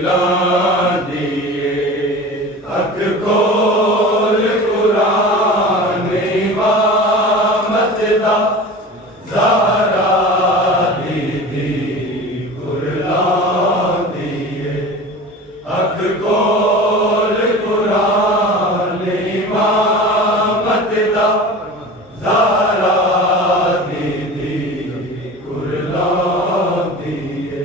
दिए अख खोल कुरान इमामत दा ज़हरा दीदी कुरान दिए अख खोल कुरान इमामत दा ज़हरा दीदी कुरान दिए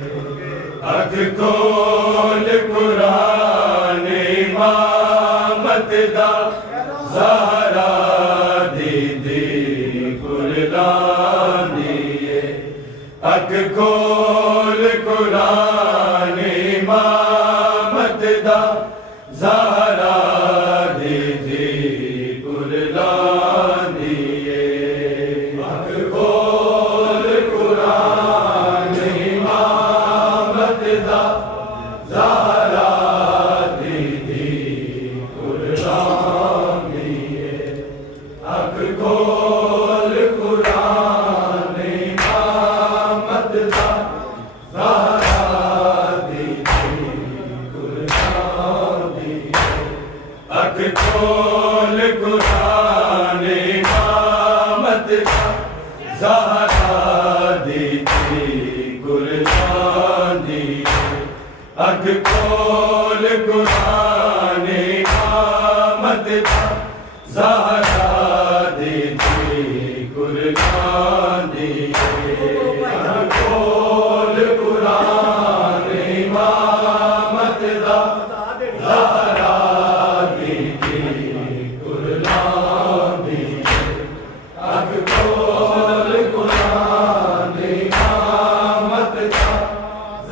अख खोल कुरान इमामत दा ज़हरा दीदी कुरान दिए अख खोल कुरान इमामत दा ज़हरा दीदी कुरान दिए अख खोल कुरान इमामत दा ज़हरा दीदी कुरान दिए अख खोल कुरान इमामत दा ज़हरा दीदी कुरान दिए अख खोल कुरान इमामत दा ज़हरा दीदी कुरान दिए अख खोल कुरान इमामत दा ज़हरा दीदी कुरान दिए अख खोल कुरान इमामत दा ज़हरा दीदी कुरान दिए अख खोल कुरान इमामत दा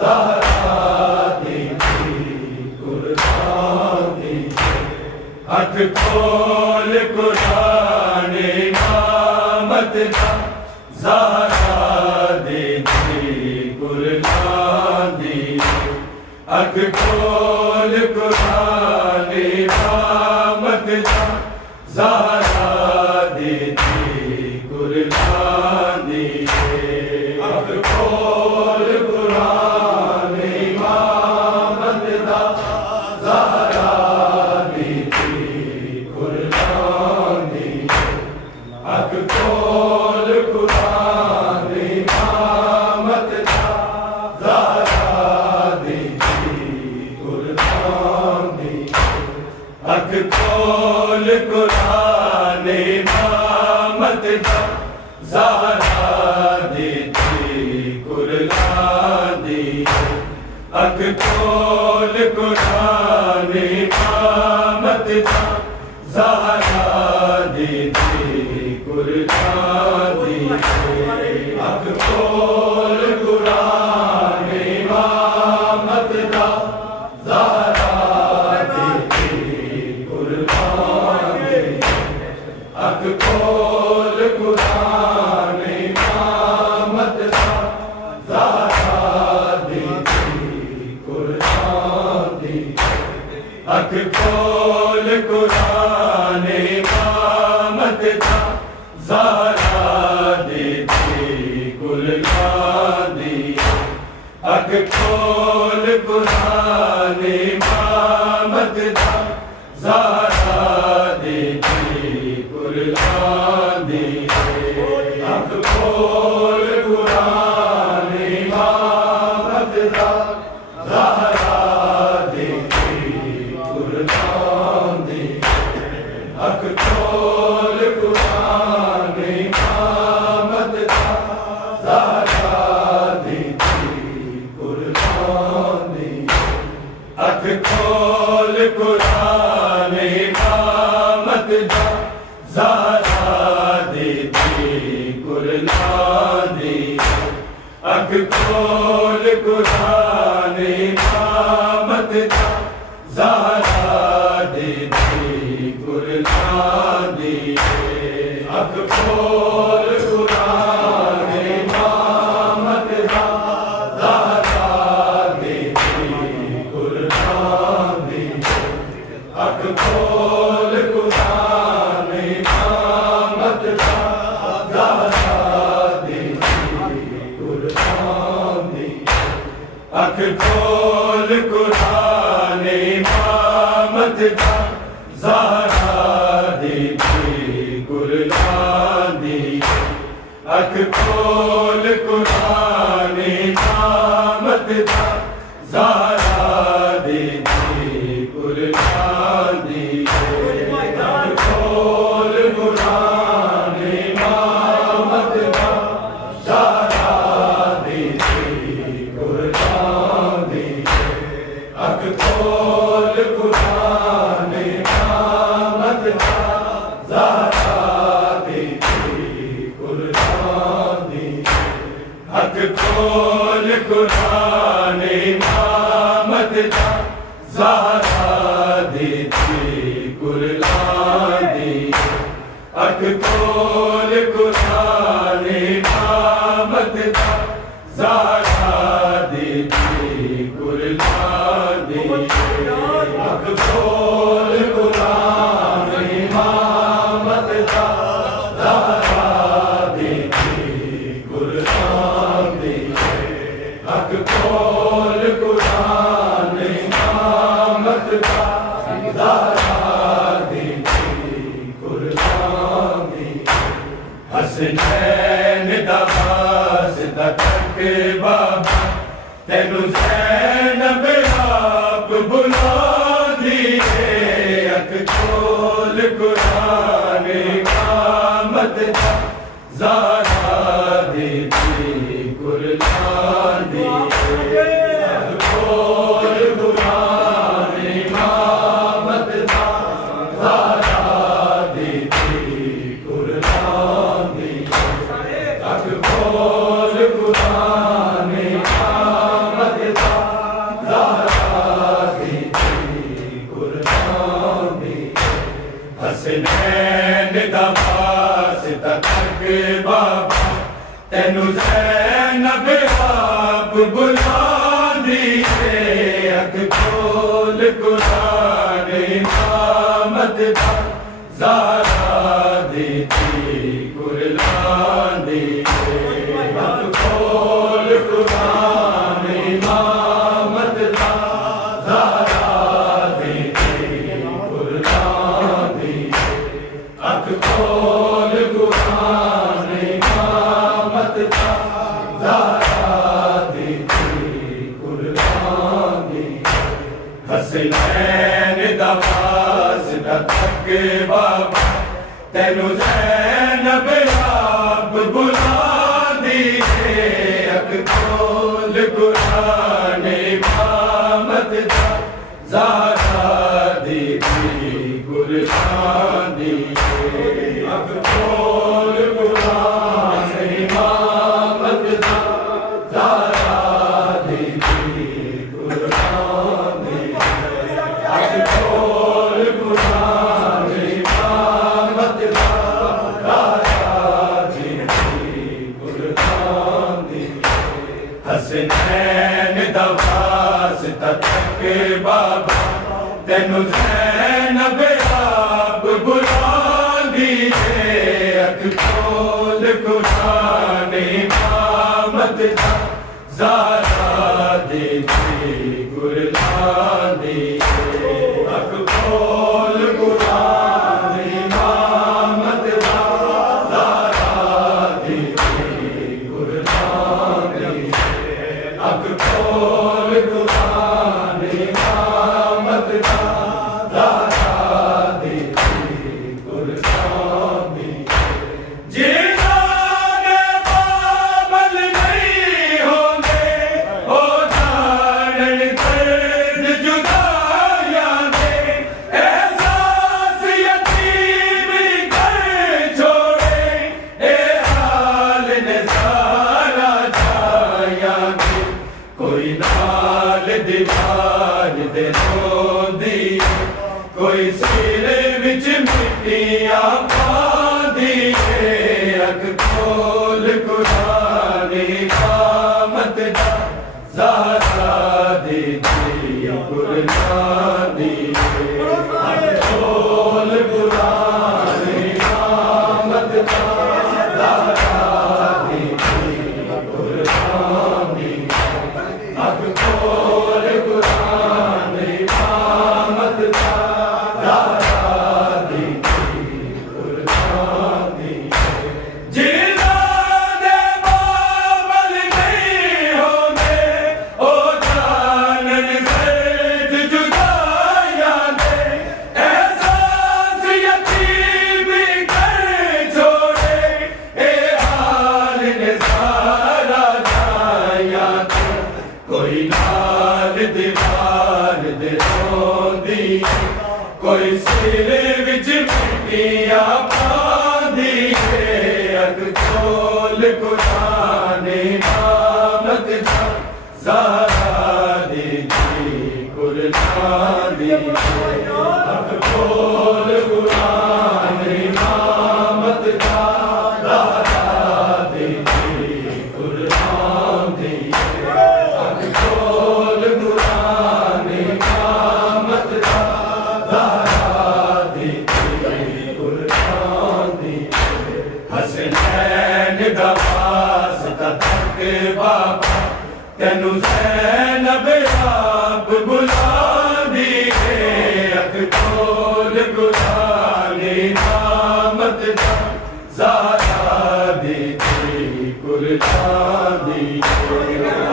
ज़हरा दीदी कुरान दिए अख खोल कुरान इमामत दा ज़हरा दीदी कुरान दिए अख खोल कुरान इमामत दा ज़हरा दीदी कुरान दिए अख खोल कुरान इमामत दा ज़हरा दीदी कुरान दिए अख खोल कुरान इमामत दा ज़हरा दीदी कुरान दिए अख खोल कुरान इमामत दा ज़हरा दीदी कुरान दिए अख खोल कुरान इमामत दा ज़हरा दीदी कुरान दिए अख खोल कुरान इमामत दा ज़हरा दीदी कुरान दिए अख खोल कुरान इमामत दा ज़हरा दीदी कुरान दिए अख खोल कुरान इमामत दा ज़हरा दीदी कुरान दिए अख खोल कुरान इमामत दा ज़हरा दीदी कुरान दिए अख खोल कुरान इमामत दा ज़हरा दीदी कुरान दिए अख खोल कुरान इमामत दा ज़हरा दीदी कुरान दिए अख खोल कुरान इमामत दा ज़हरा दीदी कुरान दिए अख खोल कुरान इमामत दा ज़हरा दीदी कुरान दिए अख खोल कुरान इमामत दा ज़हरा दीदी कुरान दिए अख खोल कुरान इमामत दा ज़हरा दीदी कुरान दिए अख खोल कुरान इमामत दा ज़हरा दी थी कुरान दी अख खोल कुरान इमामत दा ज़हरा दी थी कुरान दी अख खोल कुरान इमामत दा ज़हरा दी थी कुरान दी अख खोल कुरान इमामत दा ज़हरा दी थी कुरान दी अख खोल कुरान इमामत दा ज़हरा दी थी कुरान दी अख खोल कुरान इमामत दा ज़हरा दी थी कुरान दी अख खोल कुरान इमामत दा ज़हरा दी थी कुरान दी अख खोल कुरान इमामत दा ज़हरा दी थी कुरान दी हसनैन दा वास्ता करके बाबा तेनू ज़ैनब आप बुलांदी है अख खोल कुरान इमामत दा ज़हरा दी थी कुरान दी अख खोल कुरान इमामत दा ज़हरा दी थी कुरान दी अख खोल कुरान इमामत दा ज़हरा दी थी कुरान दी हसनैन दा वास्ता करके बाबा तेनू ज़ैनब आप बुलांदी है अख खोल कुरान इमामत दा ज़हरा दी थी कुरान दी अख खोल कुरान इमामत दा ज़हरा दी थी कुरान दी अख खोल कुरान इमामत दा ज़हरा दी थी कुरान दी हसनैन दा वास्ता करके बाबा तेनू ज़ैनब आप बुलांदी है अख खोल कुरान इमामत दा ज़हरा दी थी कुरान दी अख खोल कुरान इमामत दा ज़हरा दी थी कुरान दी अख खोल कुरान इमामत दा ज़हरा दी थी कुरान दी हसनैन दा वास्ता करके बाबा तेनू ज़ैनब आप बुलांदी है अख खोल कुरान इमामत दा ज़हरा दी थी कुरान दी अख खोल कुरान इमामत दा ज़हरा दी थी कुरान दी अख खोल कुरान इमामत दा ज़हरा दी थी कुरान दी जिन्होंने बाबल नहीं होंगे ओ जान दर्द जुदाया दे एहसास यतीमी कर छोड़े ए हाल ने सारा छाया दे कोई नाल दीवार दे रोंदी कोई सिर विच मिट्टियां पांदी अख खोल कुरान इमामत दा ज़हरा दी थी कुरान दी अख खोल कुरान इमामत दा ज़हरा दी थी कुरान दी अख खोल कुरान इमामत दा दे रोंदी कोई सिर विच मिट्टियां पांदी है अग खोल कुरान इमामत दा ज़हरा दी कुरान दी अग खोल कुरान इमामत दा ज़हरा दी कुरान दी अग खोल कुरान इमामत दा ज़हरा दी कुरान दी हसनैन दा वास्ता तक बाबा तेनू ज़ैनब आप बुलांदी है अग खोल कुरान इमामत दा ज़हरा दी कुरान दी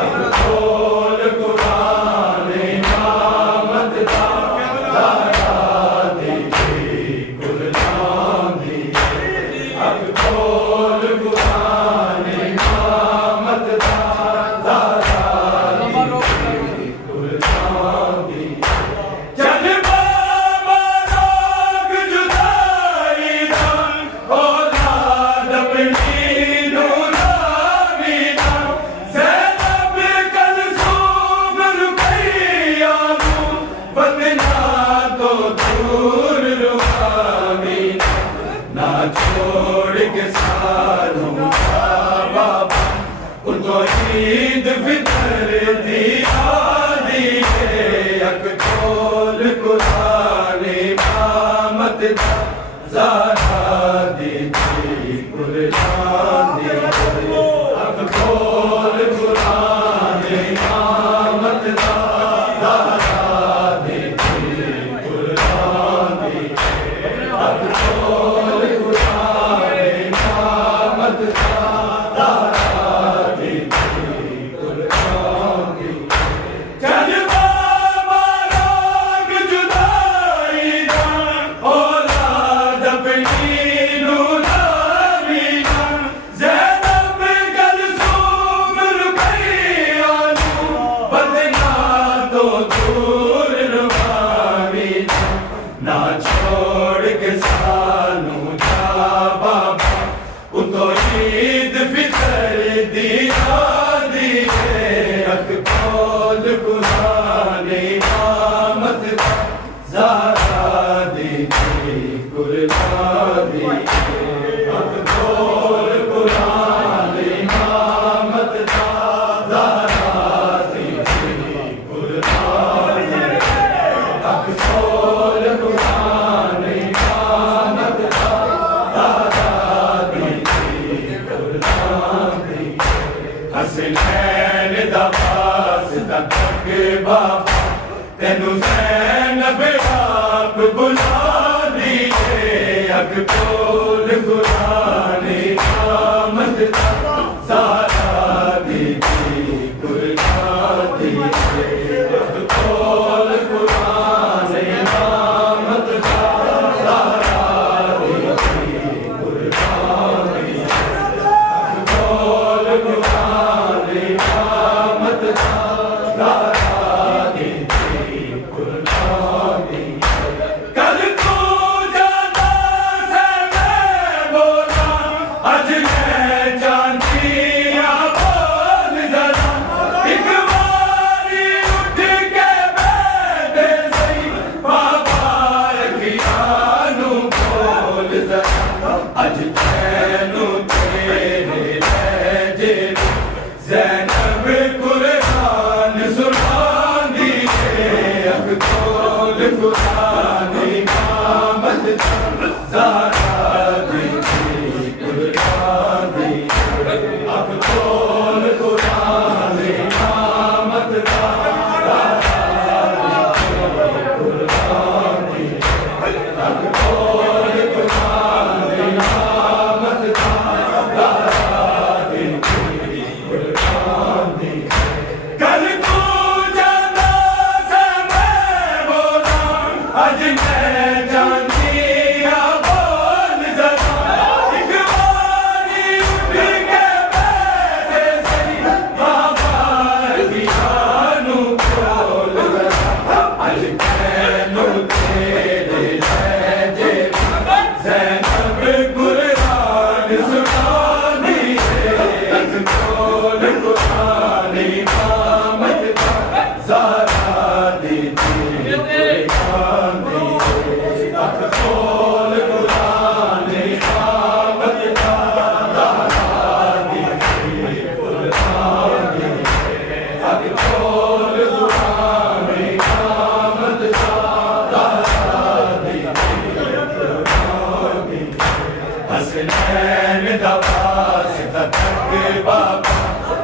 अग खोल कुरान इमामत दा ज़हरा दी कुरान दी अग खोल कुरान इमामत दा ज़हरा दी कुरान दी चल बाबा रोग जुदाई दा औलाद अपनी नूरानी दा ज़ैनब कलसूम रुकैया नू वतना तो दूर रुहानी ना छोड़ के सानू बाबा उनको ईद फितर दी आदी है अग खोल कुरान इमामत दा ज़हरा दी कुरान दी अग खोल कुरान इमामत दा ज़हरा दी कुरान दी अग खोल कुरान इमामत दा ज़हरा दी कुरान दी चल बाबा रोग जुदाई दा औलाद अपनी नूरानी दा ज़ैनब कलसूम रुकैया नू वतना तो दूर रुहानी दा ना छोड़ के सानू जा बाबा उनको ईद फितर दी आदी है अग खोल कुरान इमामत दा ज़हरा दी कुरान दी अग खोल कुरान इमामत दा ज़हरा दी कुरान दी अग खोल कुरान इमामत दा ज़हरा दी कुरान दी हसनैन दा वास्ता तक बाबा तेनू ज़ैनब आप बुलांदी है अग खोल कुरान इमामत दा ज़हरा दी कुरान दी अग खोल कुरान इमामत दा ज़हरा दी कुरान दी अग खोल कुरान इमामत दा ज़हरा दी कुरान दी कल तू जाना से मैं बोला अज मैं जानती बोल जरा एक बारी उठ के बैठे सही बाबा अखियानू खोल जरा अज तैनू तेरे लहजे ज़ैनब कुरान सुनांदी है अग खोल कुरान इमामत दा ज़हरा दी कुरान दी अग खोल कुरान इमामत दा ज़हरा दी कुरान दी अग खोल कुरान इमामत दा ज़हरा दी कुरान दी कल तू जाना से मैं बोला अज मैं जानती बोल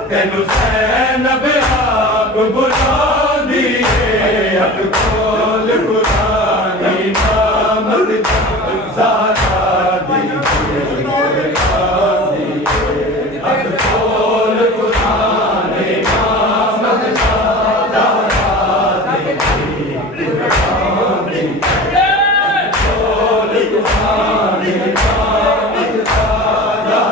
तेनु ज़ैनब आप बुलांदी अख खोल कुरानी नामत ज़ारा दी अख खोल कुरानी नामत ज़ारा दी खोल कुरानी नामत ज़ारा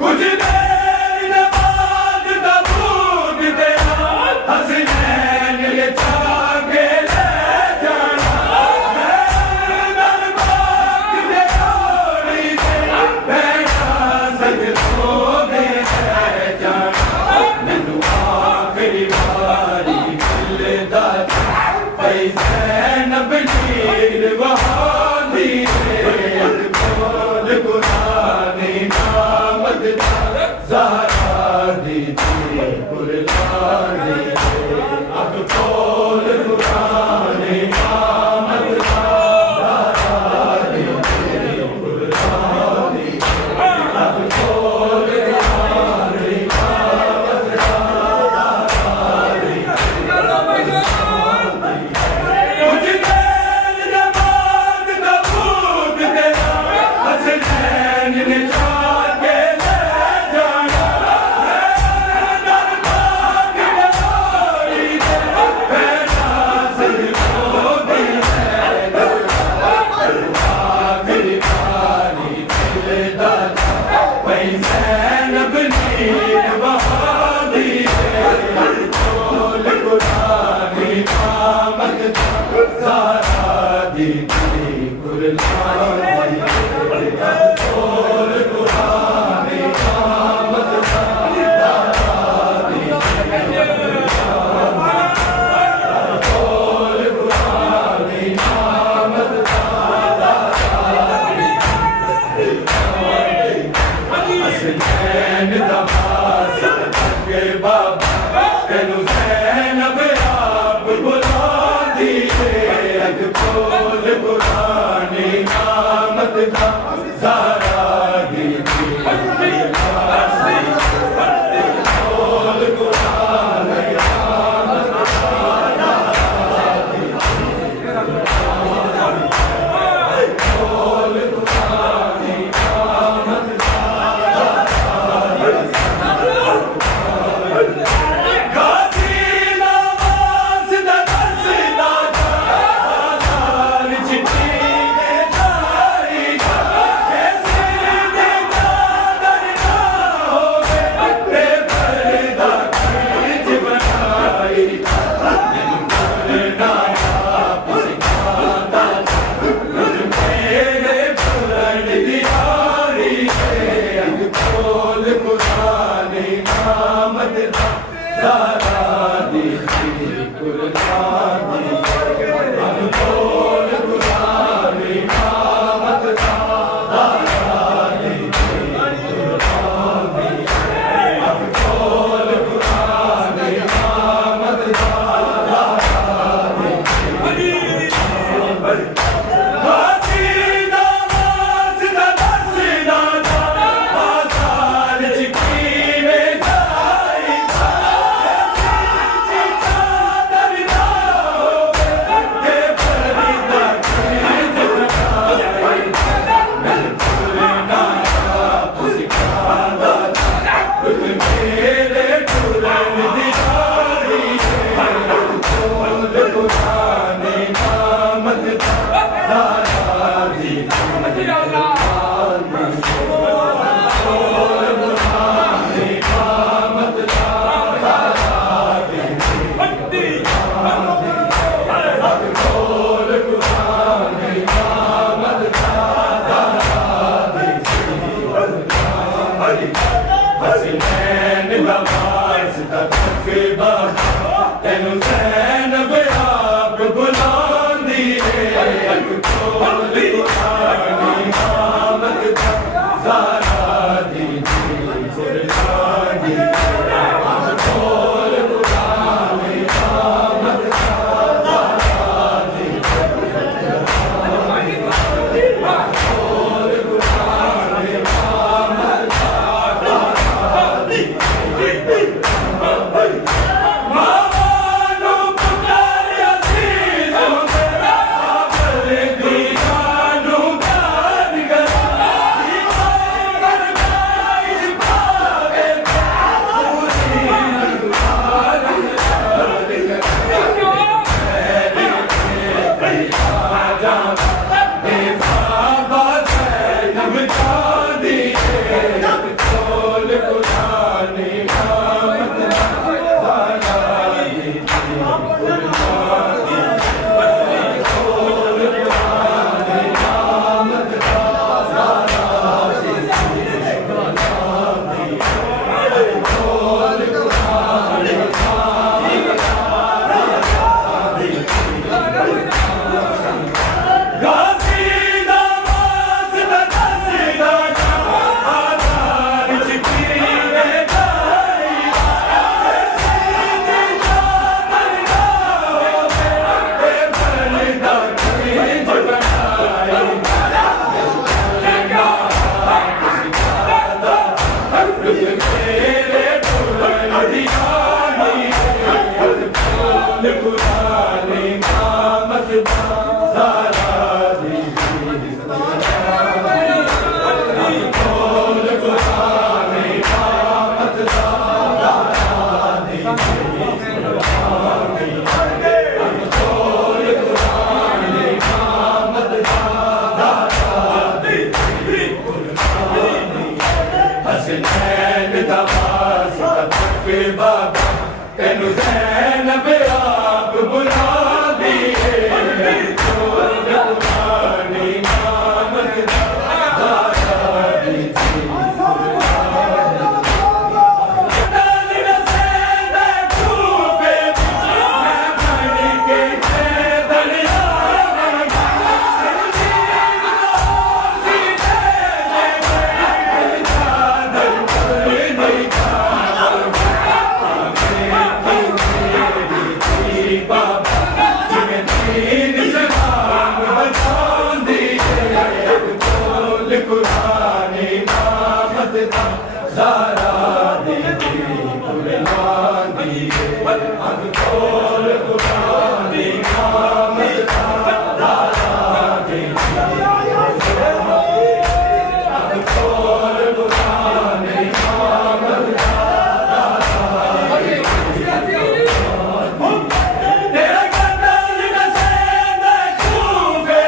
कुछ देर बाद दबूद देना हसनैन ये चाके ले जाना दरबार दे छोड़ी दे बैठा सजदों में रह जाना मैनू आखिरी बारी मिलदा ज़ैनब नीर वहादी अख खोल कुरानी नामत ज़ारा दी कुर्बानी अख खोल कुरानी नामत ज़ारा दी कुर्बानी अख खोल कुरानी नामत ज़ारा दी कुछ देर बाद दबूद देना हसनैन ने चाके ले जाना दरबार दे छोड़ी दे बैठा सजदों में आखिरी बारी मिलदा ज़ैनब नीर वहादी खोल कुरानी नामत ज़ारा दी कुर्बानी खोल कुरानी नामत ज़ारा दी खोल कुरानी नामत ज़ारा दी हसनैन दबास के बाबा तेनु ज़ैनब आप बुलांदी अख खोल कुरानी नामत ज़ारा दी खोल कुरानी नामत ज़ारा दी खोल कुरानी नामत गाजी नवाज़ दा दसदा आसार चिट्ठी दे जाई कैसे दे चादर ना होवे ते पर्दा खींच बनाई करना आप सिखाता मेरे पुरण दियारी से अख खोल कुरानी नामत ज़ारा दी कुर्बानी अख खोल कुरानी नामत ज़ारा दी कुर्बानी अख खोल कुरानी नामत ज़ारा दी गाजी नवाज़ दा दसदा आसार चिट्ठी में जाई चादर ना होवे बाबा तेनू ज़ैनब आप बुलांदी है अख खोल कुरानी आमद दा ज़ारा दी कुर्बानी अख खोल कुरानी आमद दा ज़ारा दी अख खोल कुरानी आमद दा ज़ारा दी मानो पुकार अज़ीज़ों तेरा आपल दी जानो प्यार करा दीवार गाइस पावे पूरी नगवार आजा ए बाबा ज़ैनब जानी है खोल कुरानी आमद ज़ारा दी कुर्बानी खोल कुरानी आमद ज़ारा दी कुर्बानी खोल कुरानी आमद गाज़ी नवाज़ दस्ता आज़ाद चिकी में गाई सीधी जामर गाओ में बलिदा कीज बनाई मेरे फूल दीवानी खोल कुरानी आमद ज़ारा दी खोल कुरानी आमद ज़ारा दी खोल कुरानी आमद ज़ारा दी हसनैन दा वास्ता तक बाबा तेनू ज़ैनब आप बुलांदी है खोल कुरानी आमद ज़ारा दी डाल रसे कूफे मैं बन के दरिया बाबा जिन्हें दीन इस्लाम बचांदी है खोल कुरानी आमद ज़ारा दी कुर्बानी अख खोल कुरानी आमद ज़ारा दी अख खोल कुरानी आमद तेरा कदल नज़र कूफे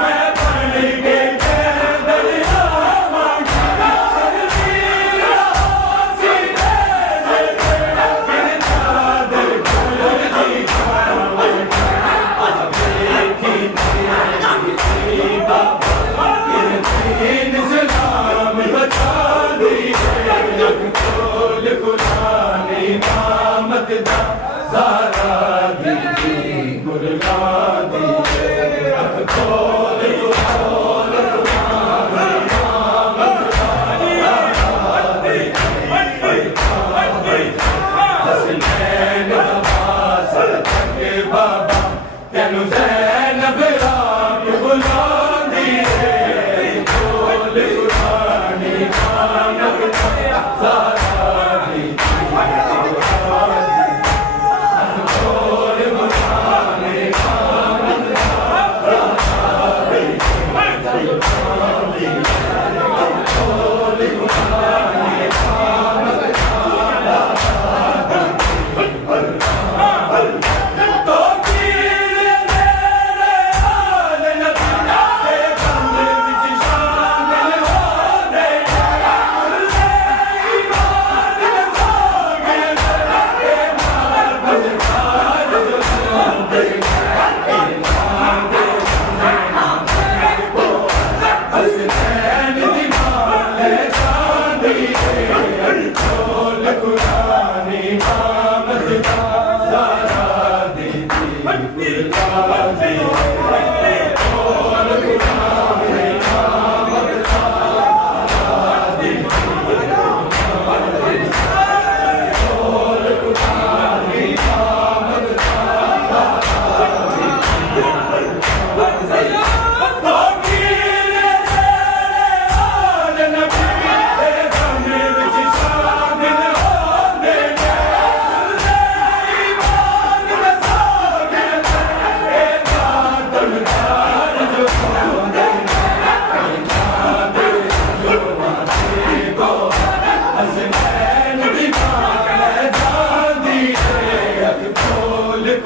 मैं बन के दरिया सरवीरा सीने बिन चादर खुल दी देखी बाबा दीन इस्लाम बचांदी है खोल कुरानी आमद ज़ारा दी कुर्बानी अख खोल कुरानी आमद ज़ारा दी हसनैन वास्ता तक बाबा तेनू ज़ैनब आप बुलांदी है खोल कुरानी आमद ज़ारा दी खोल कुरानी आमद ज़ारा दी खोल कुरानी आमद ज़ारा दी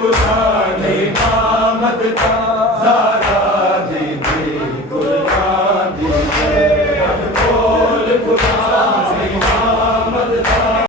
पुराने आमद का